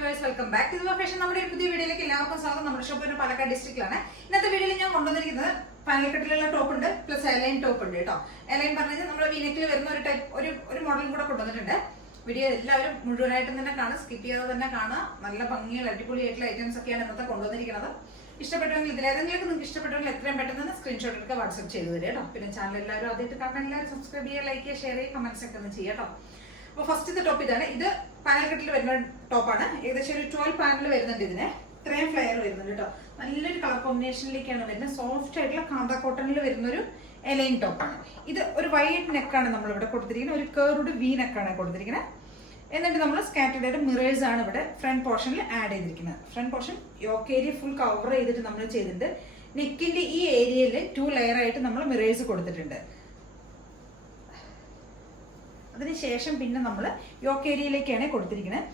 Viewers, welcome back to fashion. നമ്മുടെ പുതിയ വീഡിയോയിലേക്ക് എല്ലാവർക്കും സ്വാഗതം. നമ്മുടെ ഷോപ്പ് പാലക്കാട് ഡിസ്ട്രിക്റ്റിലാണ്. ഇന്നത്തെ വീഡിയോയിൽ ഞാൻ കൊണ്ടുവന്നിരിക്കുന്നത് പാനൽ കട്ടിലുള്ള ടോപ്പ് ഉണ്ട്, പ്ലസ് എലൈൻ ടോപ്പ് ഉണ്ട് കേട്ടോ. എലൈൻ പറഞ്ഞാൽ നമ്മുടെ വീനെക്കിൽ വരുന്ന ഒരു ടൈപ്പ് ഒരു മോഡലും കൂടെ കൊണ്ടുവന്നിട്ടുണ്ട്. വീഡിയോ എല്ലാവരും മുഴുവനായിട്ടും തന്നെ കാണുക, സ്കിപ്പ് ചെയ്യാതെ തന്നെ കാണുക. നല്ല ഭംഗിയുള്ള അടിപൊളിയായിട്ടുള്ള ഐറ്റംസ് ഒക്കെയാണ് ഇന്നത്തെ കൊണ്ടുവന്നിരിക്കുന്നത്. ഇഷ്ടപ്പെട്ടെങ്കിൽ ഇതിലേതെങ്കിലും നിങ്ങൾക്ക് ഇഷ്ടപ്പെട്ടെങ്കിൽ എത്രയും പെട്ടെന്ന് സ്ക്രീൻഷോട്ട് എടുക്കുക, വാട്സ്ആപ്പ് ചെയ്ത് തരിക കേട്ടോ. പിന്നെ ചാനൽ എല്ലാവരും ആദ്യമായിട്ട് കാണാൻ എല്ലാവരും സബ്സ്ക്രൈബ് ചെയ്യുക, ലൈക്ക് ചെയ്യുക, ഷെയർ ചെയ്യുക, കമന്റ്സ് ഒക്കെ ഒന്ന് ചെയ്യാം കേട്ടോ. അപ്പോൾ ഫസ്റ്റത്തെ ടോപ്പ് ഇതാണ്. ഇത് പാനൽ കട്ടിൽ വരുന്ന ടോപ്പാണ്. ഏകദേശം ഒരു 12 പാനൽ വരുന്നുണ്ട്. ഇതിന് ഇത്രയും ഫ്ലെയർ വരുന്നുണ്ട് കേട്ടോ. നല്ലൊരു കളർ കോമ്പിനേഷനിലേക്കാണ് വരുന്നത്. സോഫ്റ്റ് ആയിട്ടുള്ള കാന്ത കോട്ടണിൽ വരുന്ന ഒരു എലൈൻ ടോപ്പാണ്. ഇത് ഒരു വൈഡ് നെക്കാണ് നമ്മളിവിടെ കൊടുത്തിരിക്കുന്നത്. ഒരു കേർഡ് വി നെക്കാണ് കൊടുത്തിരിക്കുന്നത്. എന്നിട്ട് നമ്മൾ സ്കാറ്റേഡ് ആയിട്ട് മിറേഴ്സ് ആണ് ഇവിടെ ഫ്രണ്ട് പോർഷനിൽ ആഡ് ചെയ്തിരിക്കുന്നത്. Front portion yoke area full cover ചെയ്തിട്ട് നമ്മൾ ചെയ്തിട്ടുണ്ട്. നെക്കിന്റെ ഈ ഏരിയയിൽ 2 ലെയർ ആയിട്ട് നമ്മൾ മിറേഴ്സ് കൊടുത്തിട്ടുണ്ട്. അതിനുശേഷം പിന്നെ നമ്മൾ യോക്ക് ഏരിയയിലേക്കാണ് കൊടുത്തിരിക്കുന്നത്.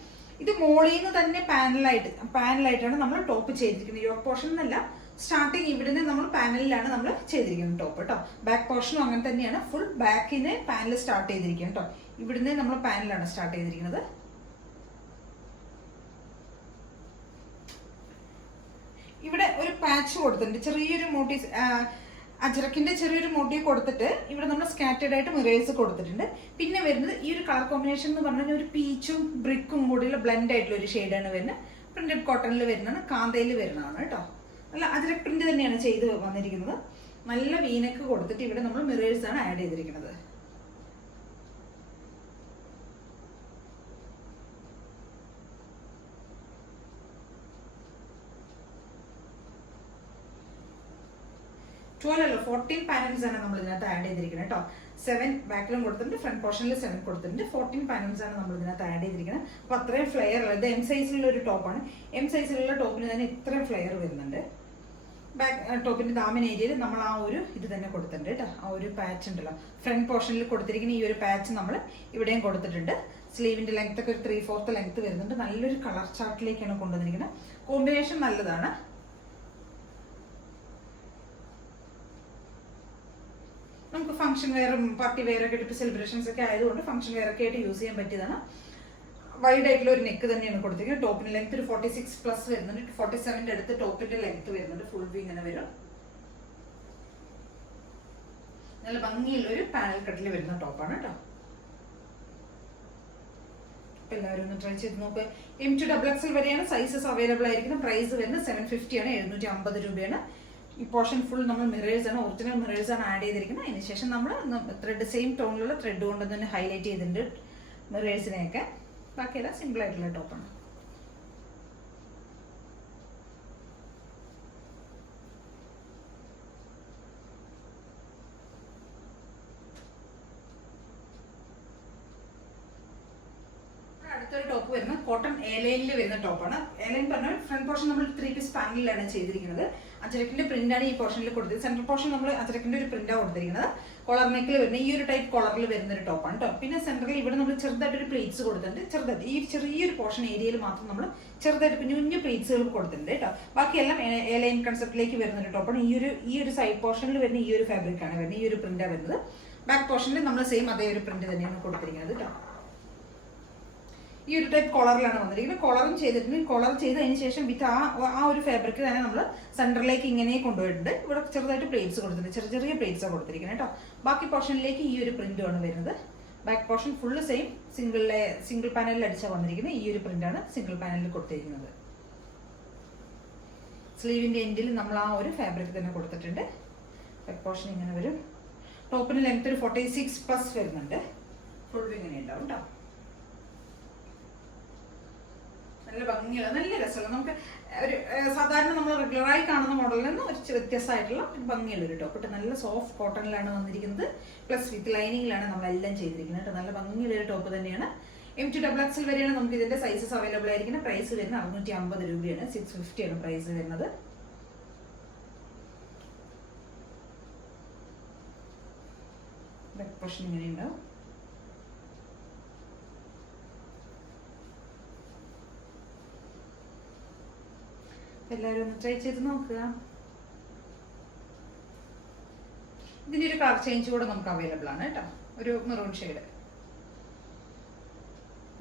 ഇത് മോളിൽ നിന്ന് തന്നെ പാനലായിട്ടാണ് നമ്മൾ ടോപ്പ് ചെയ്തിരിക്കുന്നത്. യോക്ക് പോർഷൻ എന്നല്ല, സ്റ്റാർട്ടിങ് ഇവിടുന്ന് നമ്മൾ പാനലിലാണ് നമ്മൾ ചെയ്തിരിക്കുന്നത് ടോപ്പ് കേട്ടോ. ബാക്ക് പോർഷനും അങ്ങനെ തന്നെയാണ്. ഫുൾ ബാക്കിന് പാനൽ സ്റ്റാർട്ട് ചെയ്തിരിക്കുന്നത് കേട്ടോ. ഇവിടുന്ന് നമ്മൾ പാനലാണ് സ്റ്റാർട്ട് ചെയ്തിരിക്കുന്നത്. ഇവിടെ ഒരു പാച്ച് കൊടുത്തിട്ടുണ്ട്, ചെറിയൊരു മോട്ടീവ്, അജറക്കിന്റെ ചെറിയൊരു മോട്ടീവ് കൊടുത്തിട്ട് ഇവിടെ നമ്മൾ സ്കാറ്റേഡ് ആയിട്ട് മിറേഴ്സ് കൊടുത്തിട്ടുണ്ട്. പിന്നെ വരുന്നത് ഈ ഒരു കളർ കോമ്പിനേഷൻ എന്ന് പറഞ്ഞാൽ ഒരു പീച്ചും ബ്രിക്കും കൂടിയുള്ള ബ്ലെൻഡ് ആയിട്ടുള്ള ഒരു ഷെയ്ഡാണ് വരുന്നത്. പ്രിന്റഡ് കോട്ടണിൽ വരുന്നതാണ്, കാന്തയിൽ വരുന്നതാണ് കേട്ടോ. നല്ല അജറക് പ്രിന്റ് തന്നെയാണ് ചെയ്ത് വന്നിരിക്കുന്നത്. നല്ല വീനക്ക് കൊടുത്തിട്ട് ഇവിടെ നമ്മൾ മിറേഴ്സ് ആണ് ആഡ് ചെയ്തിരിക്കുന്നത്. അല്ല 14 പാനൽസ് ആണ് നമ്മൾ ഇതിനകത്ത് ആഡ് ചെയ്തിരിക്കുന്നത് കേട്ടോ. 7 ബാക്കിലും കൊടുത്തിട്ടുണ്ട്, ഫ്രണ്ട് പോർഷനിൽ 7 കൊടുത്തിട്ടുണ്ട്. 14 പാനൽസ് ആണ് നമ്മൾ ഇതിനകത്ത് ആഡ് ചെയ്തിരിക്കുന്നത്. അപ്പൊ അത്രയും ഫ്ലെയർ ഉള്ളത്. ഇത് എം സൈസിലുള്ള ഒരു ടോപ്പാണ്. എം സൈസിലുള്ള ടോപ്പിന് തന്നെ ഇത്രയും ഫ്ലെയർ വരുന്നുണ്ട്. ബാക്ക് ടോപ്പിന്റെ ദാമൻ ഏരിയയിൽ നമ്മൾ ആ ഒരു ഇത് തന്നെ കൊടുത്തിട്ടുണ്ട് കേട്ടോ. ആ ഒരു പാച്ച് ഉണ്ടല്ലോ, ഫ്രണ്ട് പോർഷനിൽ കൊടുത്തിരിക്കുന്ന ഈ ഒരു പാച്ച് നമ്മൾ ഇവിടെയും കൊടുത്തിട്ടുണ്ട്. സ്ലീവിന്റെ ലെങ്ത് ഒക്കെ ഒരു 3/4 ലെങ്ത് വരുന്നുണ്ട്. നല്ലൊരു കളർ ചാർട്ടിലേക്കാണ് കൊണ്ടുവന്നിരിക്കുന്നത്. കോമ്പിനേഷൻ നല്ലതാണ്. നമുക്ക് ഫംഗ്ഷൻ വെയറും പാർട്ടി വെയറൊക്കെ ആയിട്ട് സെലിബ്രേഷൻസ് ഒക്കെ ആയതുകൊണ്ട് ഫംഗ്ഷൻ വെയറൊക്കെ ആയിട്ട് യൂസ് ചെയ്യാൻ പറ്റിയതാണ്. വൈഡ് ആയിട്ടുള്ള ഒരു നെക്ക് തന്നെയാണ് കൊടുത്തിരിക്കുന്നത്. ടോപ്പിന് ലെങ്ത് ഒരു 46+ വരുന്നുണ്ട്. 47ന്റെ അടുത്ത് ടോപ്പിന്റെ ലെങ്ത് വരുന്നുണ്ട്. ഫുൾ വി ഇങ്ങനെ വരും. നല്ല ഭംഗിയുള്ള ഒരു പാനൽ കട്ടിൽ വരുന്ന ടോപ്പാണ് കേട്ടോ. എല്ലാവരും ഒന്ന് ട്രൈ ചെയ്ത് നോക്കുക. M2XXL വരെയാണ് സൈസസ് അവൈലബിൾ ആയിരിക്കുന്നത്. പ്രൈസ് വരുന്നത് 750 ആണ്, 750 രൂപയാണ്. ഈ പോർഷൻ ഫുൾ നമ്മൾ മിറേഴ്സ് ആണ്, ഒറിജിനൽ മിറേഴ്സ് ആണ് ആഡ് ചെയ്തിരിക്കുന്നത്. അതിനുശേഷം നമ്മൾ ത്രെഡ് സെയിം ടോണിലുള്ള ത്രെഡ് കൊണ്ട് തന്നെ ഹൈലൈറ്റ് ചെയ്തിട്ടുണ്ട് മിറേഴ്സിനെയൊക്കെ. ബാക്കിയെല്ലാം സിമ്പിൾ ആയിട്ടുള്ള ടോപ്പാണ്. അടുത്തൊരു ടോപ്പ് വരുന്നത് കോട്ടൺ എലൈനിൽ വരുന്ന ടോപ്പാണ്. എലൈൻ പറഞ്ഞാൽ ഫ്രണ്ട് പോർഷൻ നമ്മൾ 3 പീസ് പാനലിലാണ് ചെയ്തിരിക്കുന്നത്. അജരക്കിന്റെ പ്രിന്റാണ് ഈ പോർഷനിൽ കൊടുത്തത്. സെൻട്രൽ പോർഷൻ നമ്മൾ അജരക്കിന്റെ ഒരു പ്രിന്റാണ് കൊടുത്തിരിക്കുന്നത്. കോളർ നെക്കിൽ വരുന്ന ഈ ഒരു ടൈപ്പ് കോളറിൽ വരുന്ന ഒരു ടോപ്പാണ് കേട്ടോ. പിന്നെ സെൻട്രലിൽ ഇവിടെ നമ്മൾ ചെറുതായിട്ടൊരു പ്ലേറ്റ്സ് കൊടുത്തിട്ടുണ്ട്. ചെറുതായിട്ട് ഈ ചെറിയൊരു പോർഷൻ ഏരിയയിൽ മാത്രം നമ്മൾ ചെറുതായിട്ട് കുഞ്ഞു കുഞ്ഞു പ്ലേറ്റ്സുകൾ കൊടുത്തിട്ടുണ്ട് കേട്ടോ. ബാക്കിയെല്ലാം എലൈൻ കൺസെപ്റ്റിലേക്ക് വരുന്ന ഒരു ടോപ്പാണ്. ഈ ഒരു സൈഡ് പോർഷനിൽ വരുന്ന ഈ ഒരു ഫാബ്രിക് ആണ് വരുന്നത്. ഈ ഒരു പ്രിന്റാണ് വരുന്നത്. ബാക്ക് പോർഷനിൽ നമ്മൾ സെയിം അതേ ഒരു പ്രിന്റ് തന്നെയാണ് കൊടുത്തിരിക്കുന്നത് കേട്ടോ. ഈ ഒരു ടൈപ്പ് കോളറിലാണ് വന്നിരിക്കുന്നത്. കോളറും ചെയ്തിട്ടുണ്ട്. കോളർ ചെയ്തതിന് ശേഷം വിത്ത് ആ ഒരു ഫാബ്രിക് തന്നെ നമ്മൾ സെന്ററിലേക്ക് ഇങ്ങനെ കൊണ്ടുപോയിട്ടുണ്ട്. ഇവിടെ ചെറുതായിട്ട് പ്ലേറ്റ്സ് കൊടുത്തിട്ടുണ്ട്. ചെറിയ പ്ലേറ്റ്സാണ് കൊടുത്തിരിക്കുന്നത് കേട്ടോ. ബാക്കി പോർഷനിലേക്ക് ഈ ഒരു പ്രിന്റുമാണ് വരുന്നത്. Back portion full same single പാനലിൽ അടിച്ചാണ് വന്നിരിക്കുന്നത്. ഈ ഒരു പ്രിന്റാണ് സിംഗിൾ പാനലിൽ കൊടുത്തിരിക്കുന്നത്. സ്ലീവിന്റെ എൻഡിൽ നമ്മൾ ആ ഒരു ഫാബ്രിക് തന്നെ കൊടുത്തിട്ടുണ്ട്. ബാക്ക് പോർഷൻ ഇങ്ങനെ വരും. ടോപ്പിന് ലെങ്ത് ഒരു 46+ വരുന്നുണ്ട്. ഫുൾ ഇങ്ങനെ ഉണ്ടാവും കേട്ടോ. നല്ല ഭംഗിയുള്ള, നല്ല രസമുള്ള, നമുക്ക് ഒരു സാധാരണ നമ്മൾ റെഗുലറായി കാണുന്ന മോഡലിൽ നിന്ന് ഒരു വ്യത്യസ്തമായിട്ടുള്ള ഭംഗിയുള്ള ഒരു ടോപ്പ്. നല്ല സോഫ്റ്റ് കോട്ടണിലാണ് വന്നിരിക്കുന്നത്. പ്ലസ് വിത്ത് ലൈനിങ്ങിലാണ് നമ്മളെല്ലാം ചെയ്തിരിക്കുന്നത്. നല്ല ഭംഗിയുള്ള ഒരു ടോപ്പ് തന്നെയാണ്. M2XXL വരെയാണ് നമുക്ക് ഇതിന്റെ സൈസസ് അവൈലബിൾ ആയിരിക്കുന്നത്. പ്രൈസ് വരുന്നത് 650 രൂപയാണ്. 650 ആണ് പ്രൈസ് വരുന്നത്. ബാക്ക് പോർഷൻ ഇങ്ങനെ ഉണ്ടാവും. എല്ലാവരും ഒന്ന് ട്രൈ ചെയ്ത് നോക്കുക. ഇതിന്റെ ഒരു കളർ ചേഞ്ച് കൂടെ നമുക്ക് അവൈലബിൾ ആണ് കേട്ടോ. ഒരു മെറൂൺ ഷെയ്ഡ്.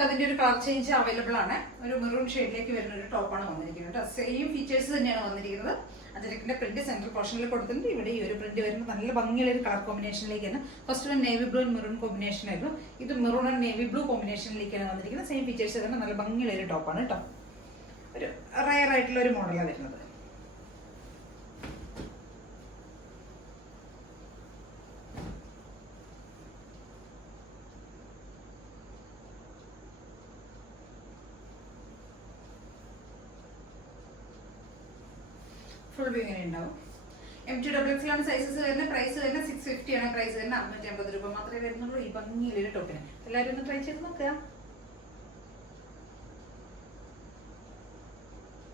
അതിന്റെ ഒരു കളർ ചേഞ്ച് അവൈലബിൾ ആണ്. ഒരു മെറൂൺ ഷെയ്ഡിലേക്ക് വരുന്ന ഒരു ടോപ്പാണ് വന്നിരിക്കുന്നത്. സെയിം ഫീച്ചേഴ്സ് തന്നെയാണ് വന്നിരിക്കുന്നത്. അജരക്കിന്റെ പ്രിന്റ് സെൻട്രൽ പോർഷനിൽ കൊടുത്തിട്ടുണ്ട്. ഇവിടെ ഈ ഒരു പ്രിന്റ് വരുമ്പോൾ നല്ല ഭംഗിയുള്ള ഒരു കളർ കോമ്പിനേഷനിലേക്കാണ്. ഫസ്റ്റ് ഒരു navy blue and maroon combination ആയിരുന്നു. ഇത് മെറൂൺ ആൻഡ് നേവി ബ്ലൂ കോമ്പിനേഷനിലേക്കാണ് വന്നിരിക്കുന്നത്. സെയിം ഫീച്ചേഴ്സ് തന്നെ നല്ല ഭംഗിയുള്ള ഒരു ടോപ്പാണ് കേട്ടോ. ഒരു റയർ ആയിട്ടുള്ള ഒരു മോഡലാണ് വരുന്നത്. ഫുൾ വ്യൂ ഇങ്ങനെ ഉണ്ടാവും. M2XX ആണ് സൈസസ് വരുന്നത്. പ്രൈസ് വരുന്നത് 650 ആണ്. പ്രൈസ് വരുന്നത് 550 രൂപ മാത്രമേ വരുന്നുള്ളൂ ഈ ഭംഗിയിലൊരു ടോപ്പിന്. എല്ലാവരും ഒന്ന് ട്രൈ ചെയ്ത് നോക്കുക.